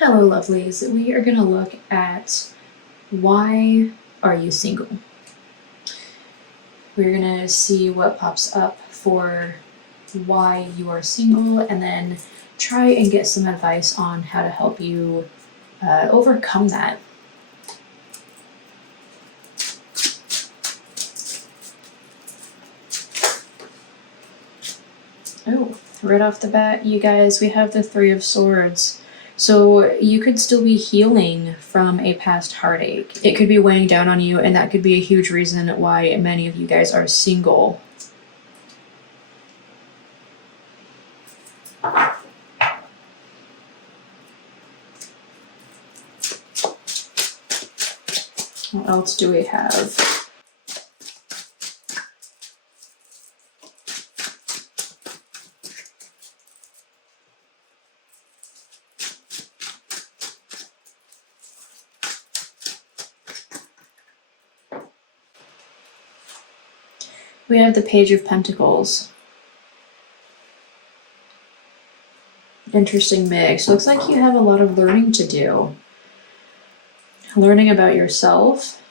Hello, lovelies. We are going to look at why are you single? We're going to see what pops up for why you are single and then try and get some advice on how to help you overcome that. Oh, right off the bat, you guys, we have the Three of Swords. So you could still be healing from a past heartache. It could be weighing down on you, and that could be a huge reason why many of you guys are single. What else do we have? We have the Page of Pentacles. Interesting mix. Looks like you have a lot of learning to do. Learning about yourself.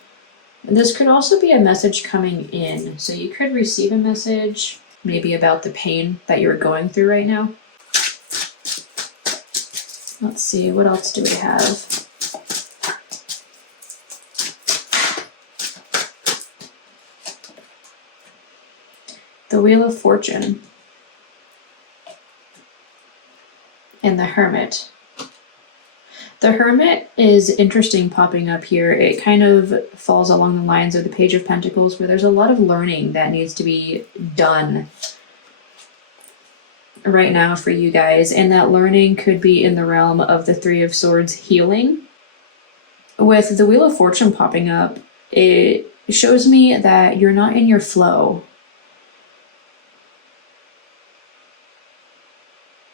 This could also be a message coming in. So you could receive a message maybe about the pain that you're going through right now. Let's see, what else do we have? The Wheel of Fortune and the Hermit. The Hermit is interesting popping up here. It kind of falls along the lines of the Page of Pentacles, where there's a lot of learning that needs to be done right now for you guys, and that learning could be in the realm of the Three of Swords healing. With the Wheel of Fortune popping up, it shows me that you're not in your flow.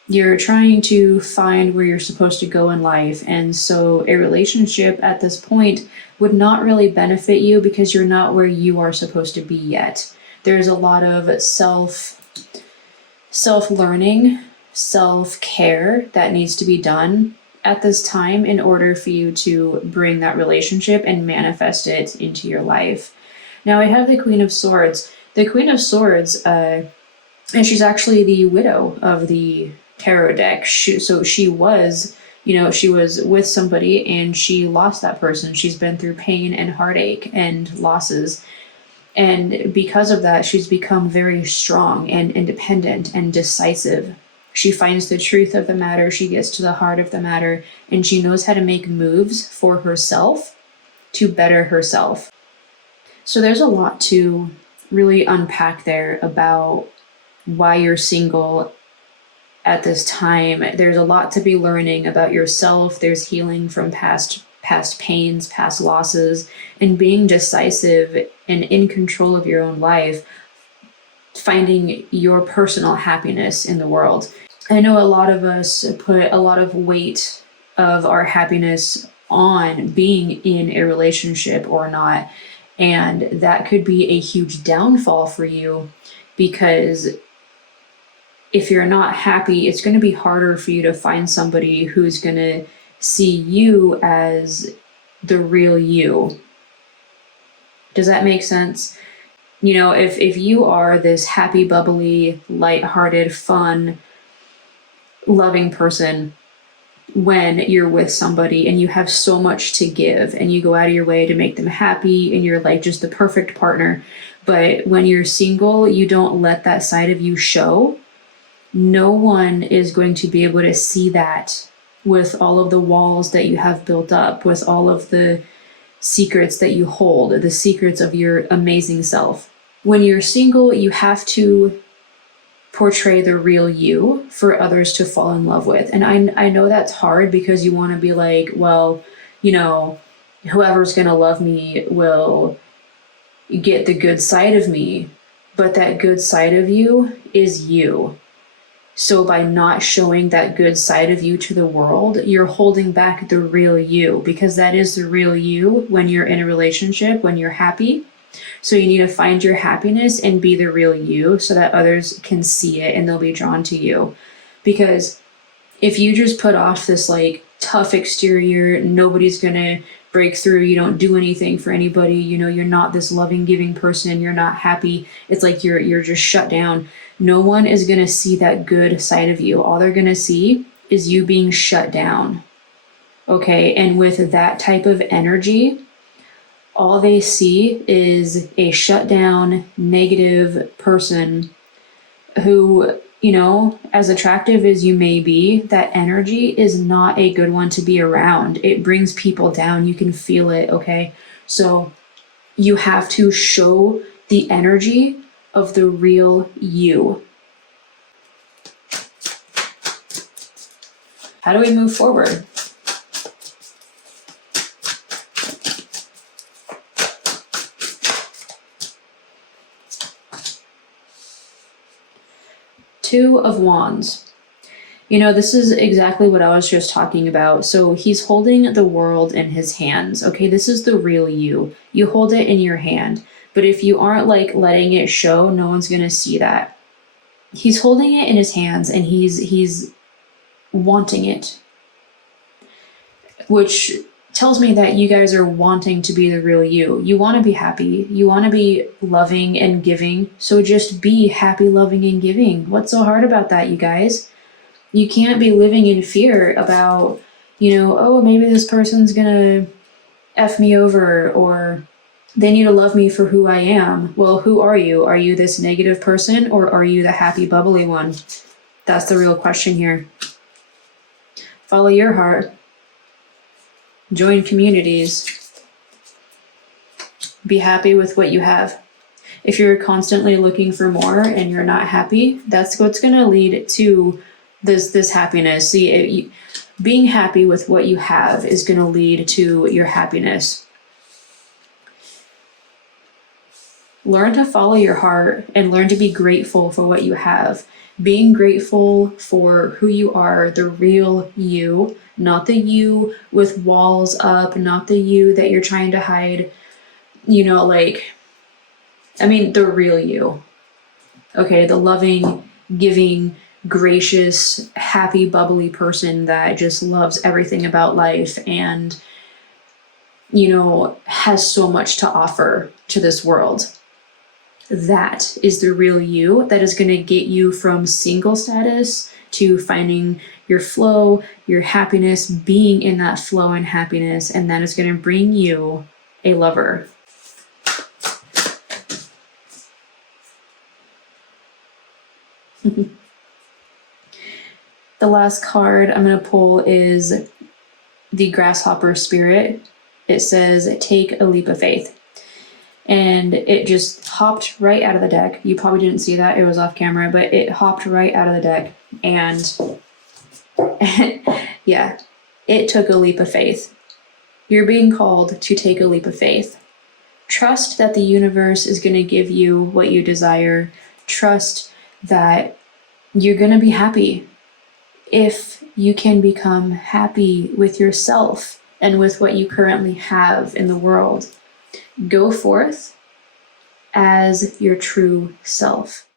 You're trying to find where you're supposed to go in life, and so a relationship at this point would not really benefit you because you're not where you are supposed to be yet. There's a lot of self-learning, self-care that needs to be done at this time in order for you to bring that relationship and manifest it into your life. Now I have the Queen of Swords. The Queen of Swords, and she's actually the widow of the tarot deck. So she was with somebody and she lost that person. She's been through pain and heartache and losses. And because of that, she's become very strong and independent and decisive. She finds the truth of the matter, she gets to the heart of the matter, and she knows how to make moves for herself to better herself. So there's a lot to really unpack there about why you're single at this time. There's a lot to be learning about yourself. There's healing from past pains, past losses, and being decisive and in control of your own life, finding your personal happiness in the world. I know a lot of us put a lot of weight of our happiness on being in a relationship or not, and that could be a huge downfall for you, because if you're not happy, it's going to be harder for you to find somebody who's going to see you as the real you. Does that make sense? You know, if you are this happy, bubbly, lighthearted, fun, loving person when you're with somebody and you have so much to give and you go out of your way to make them happy and you're like just the perfect partner, but when you're single, you don't let that side of you show, no one is going to be able to see that with all of the walls that you have built up, with all of the secrets that you hold, the secrets of your amazing self. When you're single, you have to portray the real you for others to fall in love with. And I know that's hard because you want to be like, well, you know, whoever's going to love me will get the good side of me, but that good side of you is you. So by not showing that good side of you to the world, you're holding back the real you, because that is the real you when you're in a relationship, when you're happy. So you need to find your happiness and be the real you so that others can see it and they'll be drawn to you. Because if you just put off this like tough exterior, nobody's gonna break through, you don't do anything for anybody, you're not this loving, giving person, you're not happy. It's like you're just shut down. No one is gonna see that good side of you. All they're gonna see is you being shut down. Okay, and with that type of energy, all they see is a shut down, negative person who, as attractive as you may be, that energy is not a good one to be around. It brings people down. You can feel it, okay? So you have to show the energy of the real you. How do we move forward? Two of Wands. This is exactly what I was just talking about. So he's holding the world in his hands. Okay, this is the real you. You hold it in your hand. But if you aren't letting it show, no one's going to see that. He's holding it in his hands and he's wanting it. Which tells me that you guys are wanting to be the real you. You want to be happy. You want to be loving and giving. So just be happy, loving, and giving. What's so hard about that, you guys? You can't be living in fear about, oh, maybe this person's going to F me over, or they need to love me for who I am. Well, who are you? Are you this negative person, or are you the happy, bubbly one? That's the real question here. Follow your heart. Join communities. Be happy with what you have. If you're constantly looking for more and you're not happy, that's what's going to lead to this happiness. See, being happy with what you have is going to lead to your happiness. Learn to follow your heart and learn to be grateful for what you have. Being grateful for who you are, the real you, not the you with walls up, not the you that you're trying to hide, the real you. Okay, the loving, giving, gracious, happy, bubbly person that just loves everything about life and, has so much to offer to this world. That is the real you that is going to get you from single status to finding your flow, your happiness, being in that flow and happiness, and that is going to bring you a lover. The last card I'm going to pull is the Grasshopper Spirit. It says, take a leap of faith. And it just hopped right out of the deck. You probably didn't see that. It was off camera, but it hopped right out of the deck. And yeah, it took a leap of faith. You're being called to take a leap of faith. Trust that the universe is going to give you what you desire. Trust that you're going to be happy if you can become happy with yourself and with what you currently have in the world. Go forth as your true self.